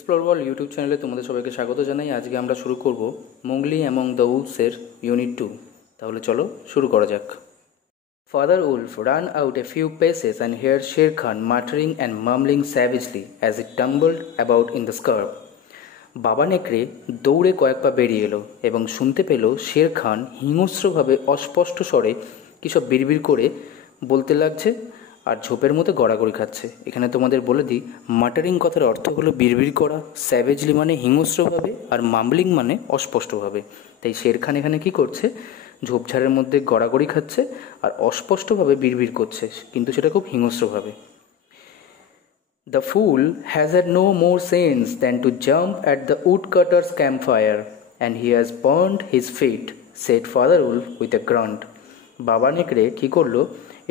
Explore world YouTube চ্যানেলে তোমাদের সবাইকে স্বাগত জানাই। আজকে আমরা শুরু করব মোগলি অ্যামং দ্য উলফসের ইউনিট 2। তাহলে চলো শুরু করা যাক। Father Wolf ran out a few paces and heard Sher Khan muttering and mumbling savagely as he tumbled about in the scrub. বাবা নেকড়ে দৌড়ে কয়েক পা বেরিয়ে এলো এবং শুনতে পেল শের খান হিংস্রভাবে অস্পষ্ট স্বরে কী সব বিড়বিড় করে বলতে লাগছে আর ঝোপের মধ্যে গড়াগড়ি খাচ্ছে। এখানে তোমাদের বলে দিই, মাটারিং কথার অর্থ হলো বিড়বিড় করা, স্যাভেজলি মানে হিংস্রভাবে, আর মাম্বলিং মানে অস্পষ্টভাবে। তাই শের খান এখানে কী করছে, ঝোপঝাড়ের মধ্যে গড়াগড়ি খাচ্ছে আর অস্পষ্টভাবে বিড়বিড় করছে, কিন্তু সেটা খুব হিংস্রভাবে। The fool has had no more sense than to jump at the woodcutter's campfire, and he has burned his feet, said Father Wolf with a grunt. বাবা নেকড়ে কী করলো,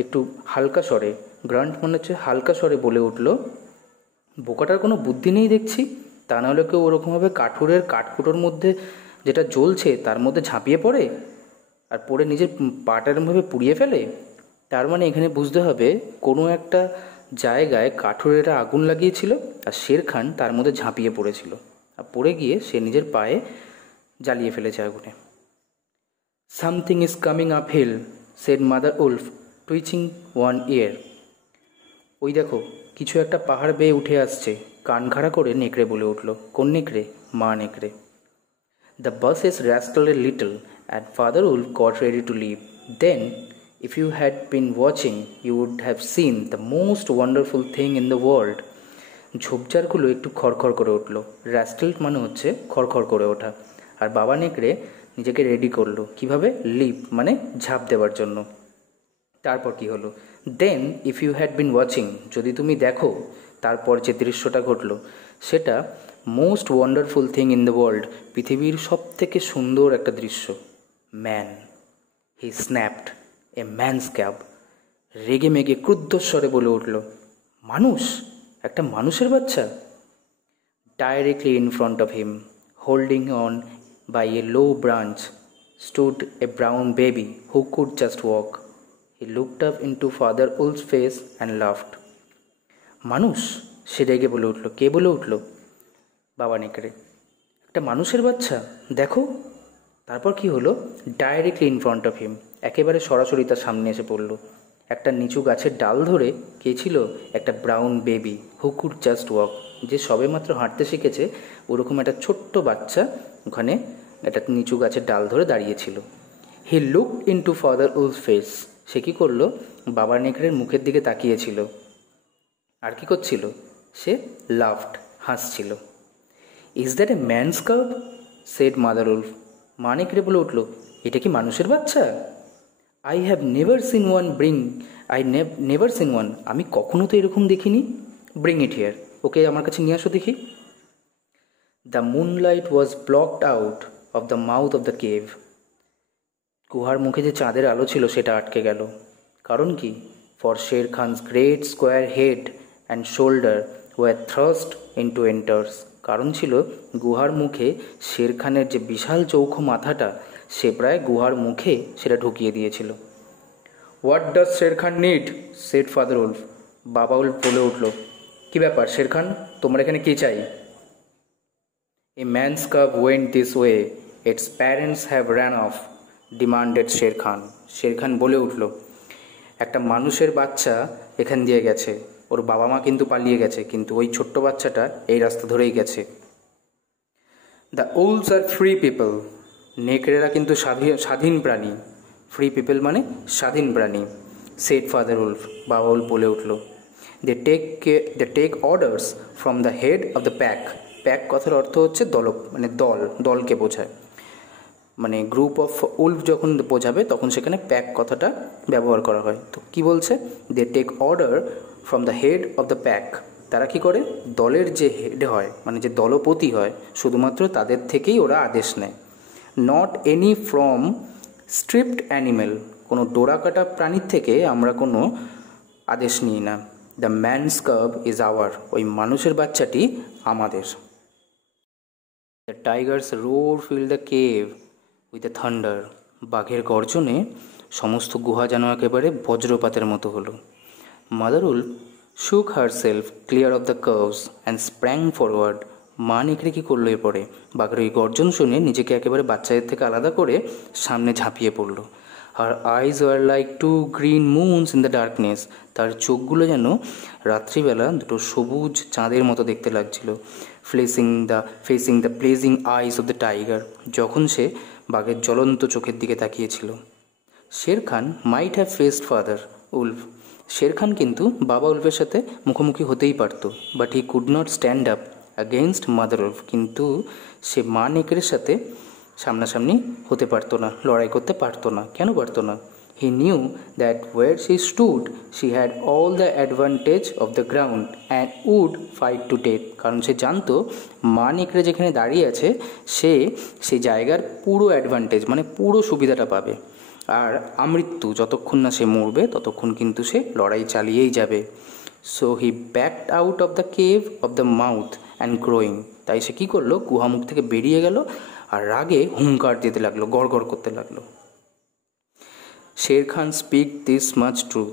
একটু হালকা স্বরে, গ্রান্ট মনে হচ্ছে হালকা স্বরে বলে উঠল, বোকাটার কোনো বুদ্ধি নেই দেখছি। তা নাহলে কেউ ওরকমভাবে কাঠুরের কাঠকুটোর মধ্যে যেটা জ্বলছে তার মধ্যে ঝাঁপিয়ে পড়ে আর পড়ে নিজের পাটা এরমভাবে পুড়িয়ে ফেলে। তার মানে এখানে বুঝতে হবে কোনো একটা জায়গায় কাঠুরেরা আগুন লাগিয়েছিল আর শের খান তার মধ্যে ঝাঁপিয়ে পড়েছিল, আর পড়ে গিয়ে সে নিজের পায়ে জ্বালিয়ে ফেলেছে আগুনে। Something is coming up hill, said mother wolf twitching one ear. ওই দেখো কিছু একটা পাহাড় বেয়ে উঠে আসছে, কান খাড়া করে নেকড়ে বলে উঠল। কোন নেকড়ে? মা নেকড়ে। The bush is rustle a little and Father Wolf got ready to leave. Then, if you had been watching, you would have seen the most wonderful thing in the world. ঝোপঝাড়গুলো একটু খড়খড় করে উঠল। র্যাস্টেল মানে হচ্ছে খড়খড় করে ওঠা। আর বাবা নেকড়ে নিজেকে রেডি করলো কিভাবে? লিপ মানে ঝাঁপ দেওয়ার জন্য। তারপর কি হলো? Then if you had been watching, যদি তুমি দেখো, তারপর যে দৃশ্যটা ঘটলো সেটা most wonderful thing in the world, পৃথিবীর সব থেকে সুন্দর একটা দৃশ্য। Man, he snapped a man's cub. রেগে মেগে ক্রুদ্ধস্বরে বলে উঠল, মানুষ? একটা মানুষের বাচ্চা? Directly in front of him, holding on by a low branch, stood a brown baby who could just walk. He looked up into Father Wolf's face and laughed. মানুষ? সে রেগে বলে উঠল। কে বলে উঠল? বাবা নেকড়ে। একটা মানুষের বাচ্চা দেখো। তারপর কি হলো? ডাইরেক্টলি ইন ফ্রন্ট অফ হিম, একেবারে সরাসরি তার সামনে এসে পড়ল। একটা নিচু গাছের ডাল ধরে কে ছিল? একটা brown baby who could just walk, যে সবে মাত্র হাঁটতে শিখেছে, ওরকম একটা ছোট্ট বাচ্চা ওখানে একটা নিচু গাছের ডাল ধরে দাঁড়িয়েছিল। He looked into Father Wolf's face, সে কী করলো? বাবা নেকড়ের মুখের দিকে তাকিয়েছিল। আর কি করছিল? সে লাফড, হাসছিল। Is that a man's cub, said mother Wolf. মা নেকড়ে বলে উঠল, এটা কি মানুষের বাচ্চা? I have never seen one never seen one, আমি কখনো তো এরকম দেখিনি। ব্রিং ইট হিয়ার, ওকে আমার কাছে নিয়ে আসো দেখি। The moonlight was blocked out of the mouth of the cave. গুহার মুখে যে চাঁদের আলো ছিল সেটা আটকে গেল। কারণ কি? For Shere Khan's great square head and shoulder were thrust into entrance. কারণ ছিল গুহার মুখে শের খানের যে বিশাল চৌখো মাথাটা, সে প্রায় গুহার মুখে সেটা ঢুকিয়ে দিয়েছিল। What does Shere Khan need, said father Wolf. বাবা উলফ বলে উঠল, কী ব্যাপার শের খান, তোমার এখানে কী চাই? A man's cub went this way, its parents have ran off, demanded Shere Khan. Shere Khan বলে উঠল, একটা মানুষের বাচ্চা এখান দিয়ে গেছে, ওর বাবা মা কিন্তু পালিয়ে গেছে, কিন্তু ওই ছোট্ট বাচ্চাটা এই রাস্তা ধরেই গেছে। The wolves are free people, নেকড়েরা কিন্তু স্বাধীন প্রাণী। ফ্রি পিপল মানে স্বাধীন প্রাণী। সেড ফাদার উলফ, বাবা উলফ বলে উঠল। They take orders from the head of the pack. Pack কথার অর্থ হচ্ছে মানে দলকে বোঝায়। মানে গ্রুপ অফ উলফ যখন বোঝাবে তখন সেখানে প্যাক কথাটা ব্যবহার করা হয়। তো কি বলছে? They take order from the head of the pack. তারা কি করে? দলের যে হেড হয়, মানে যে দলপতি হয়, শুধুমাত্র তাদের থেকেই ওরা আদেশ নেয়। Not any from striped animal, কোনো ডোরাকাটা প্রাণীর থেকে আমরা কোনো আদেশ নিই না। The man's cub is our, ওই মানুষের বাচ্চাটি আমাদের। The tiger's roar fill the cave with a thunder. বাঘের গর্জনে সমস্ত গুহা যেন একেবারে বজ্রপাতের মতো হলো। Mother Wolf shook herself clear of the curves and sprang forward, মা নেকড়ে কী করলো এরপরে, বাঘের ওই গর্জন শুনে নিজেকে একেবারে বাচ্চাদের থেকে আলাদা করে সামনে ঝাঁপিয়ে পড়লো। আর eyes were like two green moons in the darkness, তার চোখগুলো যেন রাত্রিবেলা দুটো সবুজ চাঁদের মতো দেখতে লাগছিল। Facing the blazing eyes of the tiger, যখন সে বাঘের জ্বলন্ত চোখের দিকে তাকিয়েছিল। Shere Khan might have faced Father Wolf, Shere Khan কিন্তু বাবা উলফের সাথে মুখোমুখি হতেই পারত, but he could not stand up against Mother Wolf, কিন্তু সে মা নেকড়ের সাথে সামনাসামনি হতে পারতো না, লড়াই করতে পারতো না। কেন পারতো না? He knew that where she stood she had all the advantage of the ground and would fight to death, কারণ সে জানতো মা নেকড়ে যেখানে দাঁড়িয়ে আছে সে সেই জায়গার পুরো অ্যাডভান্টেজ মানে পুরো সুবিধাটা পাবে, আর আমৃত্যু যতক্ষণ না সে মরবে ততক্ষণ কিন্তু সে লড়াই চালিয়েই যাবে। So he backed out of the cave of the mouth and growing, তাই সে কী করলো, গুহামুখ থেকে বেরিয়ে গেল আর রাগে হুঙ্কার দিতে লাগলো, গড়গড় করতে লাগলো। Shere Khan speak this much truth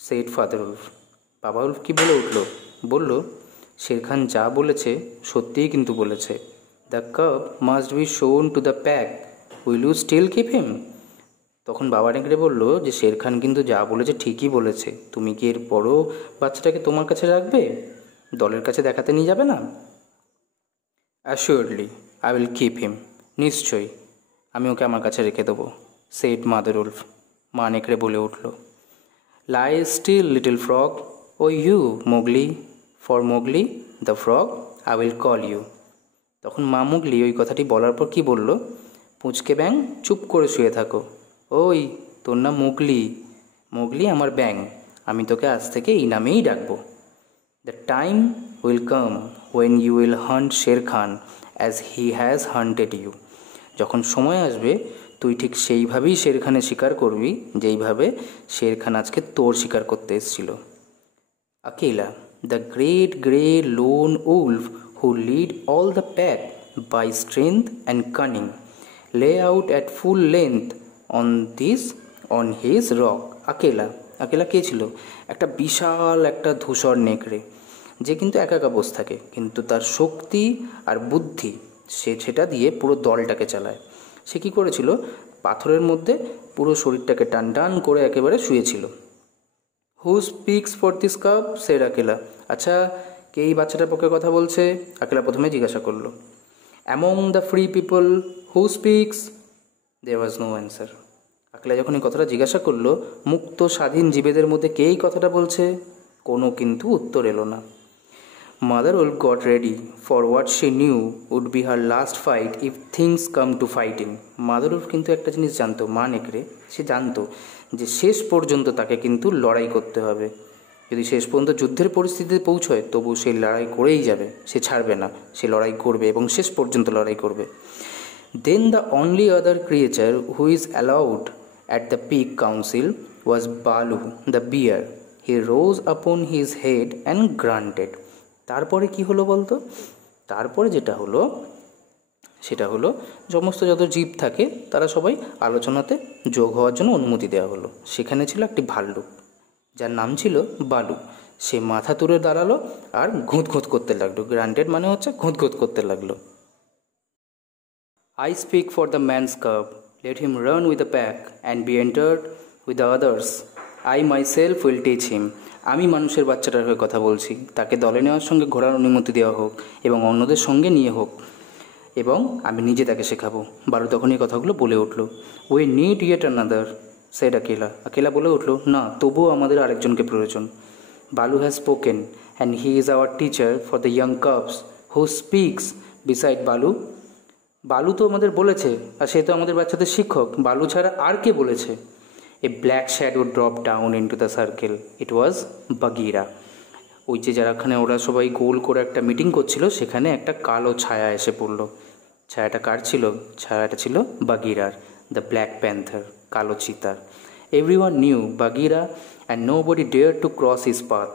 said father Wolf, বাবা উলফ কী বলে উঠল, বলল শের খান যা বলেছে সত্যিই কিন্তু বলেছে। The cub must be shown to the pack, will you still keep him, তখন বাবা নেকড়ে বলল যে শের খান কিন্তু যা বলেছে ঠিকই বলেছে, তুমি কি এর বড় বাচ্চাটাকে তোমার কাছে রাখবে, দলের কাছে দেখাতে নিয়ে যাবে না? অ্যাসিওরলি আই উইল কিপ হিম, নিশ্চয়ই আমি ওকে আমার কাছে রেখে দেবো, সেড মাদার উলফ, মা নেকড়ে বলে উঠল। Lie still little frog, oh you Mowgli, for Mowgli the frog I will call you, তখন মা মোগলি ওই কথাটি বলার পর কি বলল, পুঁচকে ব্যাং চুপ করে শুয়ে থাকো, ওই তোর নাম মোগলি, মোগলি আমার ব্যাং, আমি তোকে আজ থেকে এই নামেই ডাকবো। The time will come when you will hunt Shere Khan as he has hunted you, যখন সময় আসবে তুই ঠিক সেইভাবেই শের খানের শিকার করবি যেইভাবে শের খান আজকে তোর শিকার করতে এসেছিল। Akela, the great grey lone wolf who led all the pack by strength and cunning, lay out at full length on his rock. Akela, Akela কে ছিল? একটা বিশাল একটা ধূসর নেকড়ে, যে কিন্তু একা একা বসে থাকে, কিন্তু তার শক্তি আর বুদ্ধি সেটা দিয়ে পুরো দলটাকে চালায়। সে কী করেছিল, পাথরের মধ্যে পুরো শরীরটাকে টান টান করে একেবারে শুয়েছিল। Who speaks for this cub, said Akela, আচ্ছা কে এই বাচ্চাটার পক্ষে কথা বলছে? আকেলা প্রথমে জিজ্ঞাসা করলো। Among the free people who speaks, there was no answer. Akela যখন এই কথাটা জিজ্ঞাসা করলো, মুক্ত স্বাধীন জীবেদের মধ্যে কে এই কথাটা বলছে, কোনো কিন্তু উত্তর এলো না। Mother wolf got ready for what she knew would be her last fight if things come to fighting. Mother Wolf কিন্তু একটা জিনিস জানতো, মা নেকড়ে, সে জানতো যে শেষ পর্যন্ত তাকে কিন্তু লড়াই করতে হবে, যদি শেষ পর্যন্ত যুদ্ধের পরিস্থিতিতে পৌঁছয় তবু সে লড়াই করেই যাবে, সে ছাড়বে না, সে লড়াই করবে এবং শেষ পর্যন্ত লড়াই করবে। Then the only other creature who is allowed at the pack council was Baloo the beer, he rose upon his head and granted. তারপরে কি হলো বলতো? তারপরে যেটা হলো সেটা হলো সমস্ত যত জীব থাকে তারা সবাই আলোচনাতে যোগ হওয়ার জন্য অনুমতি দেওয়া হলো। সেখানে ছিল একটি ভাল্লুক যার নাম ছিল বালু। সে মাথা তুলে দাঁড়ালো আর ঘুঁত ঘুঁত করতে লাগলো। গ্রান্টেড মানে হচ্ছে ঘুঁত ঘুঁত করতে লাগলো। I speak for the man's cub. Let him run with the pack and be entered with the others. I myself will teach him. আমি মানুষের বাচ্চাটার হয়ে কথা বলছি, তাকে দলে নেওয়ার সঙ্গে ঘোরার অনুমতি দেওয়া হোক এবং অন্যদের সঙ্গে নিয়ে হোক, এবং আমি নিজে তাকে শেখাবো। বালু তখন এই কথাগুলো বলে উঠল। We need yet another, said Akela. Akela বলে উঠল, না, তবুও আমাদের আরেকজনকে প্রয়োজন। Baloo has spoken and he is our teacher for the young cubs who speaks beside Baloo. Baloo তো আমাদের বলেছে, আর সে তো আমাদের বাচ্চাদের শিক্ষক। বালু ছাড়া আর কে বলেছে? A black shadow drop down into the circle, it was Bagheera. ওই যে যারাখানে ওরা সবাই গোল করে একটা মিটিং করছিল, সেখানে একটা কালো ছায়া এসে পড়ল। ছায়াটা কার ছিল? ছায়াটা ছিল বাগিরার, দ্য ব্ল্যাক প্যান্থার, কালো চিতার। Everyone knew Bagheera and nobody dare to cross his path,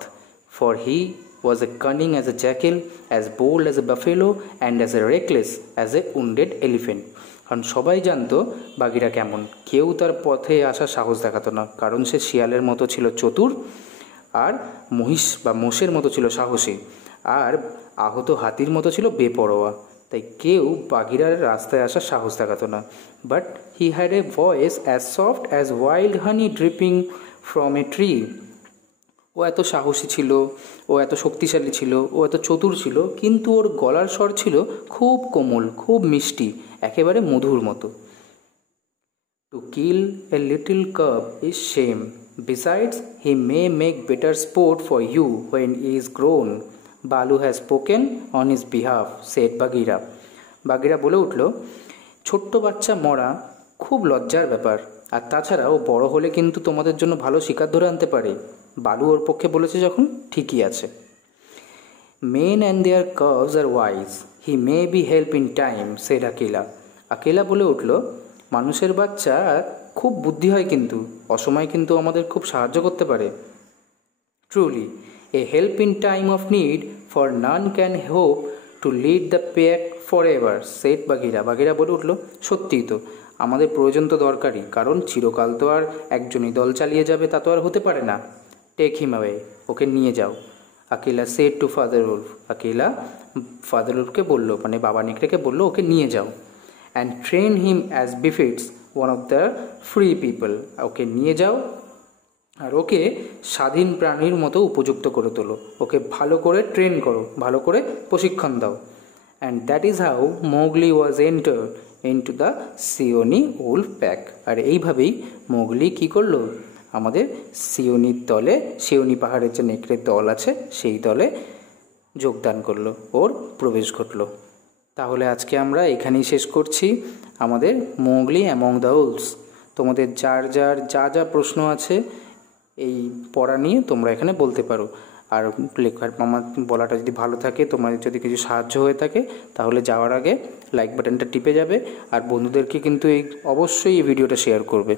for he was as cunning as a jackal, as bold as a buffalo, and as reckless as a wounded elephant. কারণ সবাই জানতো বাঘিরা কেমন, কেউ তার পথে আসার সাহস দেখাতো না, কারণ সে শিয়ালের মতো ছিল চতুর, আর মহিষ বা মোষের মতো ছিল সাহসী, আর আহত হাতির মতো ছিল বেপরোয়া, তাই কেউ বাঘিরার রাস্তায় আসার সাহস দেখাতো না। But he had a voice as soft as wild honey dripping from a tree. ও এত সাহসী ছিল, ও এত শক্তিশালী ছিল, ও এত চতুর ছিল, কিন্তু ওর গলার স্বর ছিল খুব কোমল, খুব মিষ্টি, একেবারে মধুর মতো। To kill a little cub is shame. Besides, he may make better sport for you when he is grown. Balu has spoken on his behalf, said Bagheera. বাগিরা বলে উঠল, ছোট্ট বাচ্চা মরা খুব লজ্জার ব্যাপার, আর তাছাড়া ও বড় হলে কিন্তু তোমাদের জন্য ভালো শিকার ধরে আনতে পারে। বালু ওর পক্ষে বলেছে যখন, ঠিকই আছে। Men and their cubs are wise. He may be help in time, said Akela. আকেলা বলে উঠল, মানুষের বাচ্চা খুব বুদ্ধি হয়, কিন্তু অসময় কিন্তু আমাদের খুব সাহায্য করতে পারে। Truly a help in time of need, for none can hope to lead the pack forever, said Bagheera. Bagheera বলে উঠল, সত্যিই তো, আমাদের প্রয়োজন তো দরকারি, কারণ চিরকাল তো আর একজনই দল চালিয়ে যাবে তা তো আর হতে পারে না। টেক হিম অ্যাওয়ে, ওকে নিয়ে যাও। Akela said to Father Wolf. Akela Father উলফকে বলল, মানে বাবা নেকড়েকে বলল, ওকে নিয়ে যাও। And train him as befits one of the free people. ওকে নিয়ে যাও আর ওকে স্বাধীন প্রাণীর মতো উপযুক্ত করে তোলো, ওকে ভালো করে ট্রেন করো, ভালো করে প্রশিক্ষণ দাও। And that is how Mowgli was entered into the Seeonee wolf pack. আর এইভাবেই মোগলি কী করলো, আমাদের সিওনির দলে, সিওনি পাহাড়ের যে নেকড়ের দল আছে সেই দলে যোগদান করলো, ওর প্রবেশ ঘটলো। তাহলে আজকে আমরা এখানেই শেষ করছি আমাদের মোগলি অ্যামং দ্য উলফস। তোমাদের যার যার যা যা প্রশ্ন আছে এই পড়া নিয়ে তোমরা এখানে বলতে পারো। আর লেখার আমার বলাটা যদি ভালো থাকে, তোমাদের যদি কিছু সাহায্য হয়ে থাকে, তাহলে যাওয়ার আগে লাইক বাটনটা টিপে যাবে, আর বন্ধুদেরকে কিন্তু অবশ্যই এই ভিডিওটা শেয়ার করবে।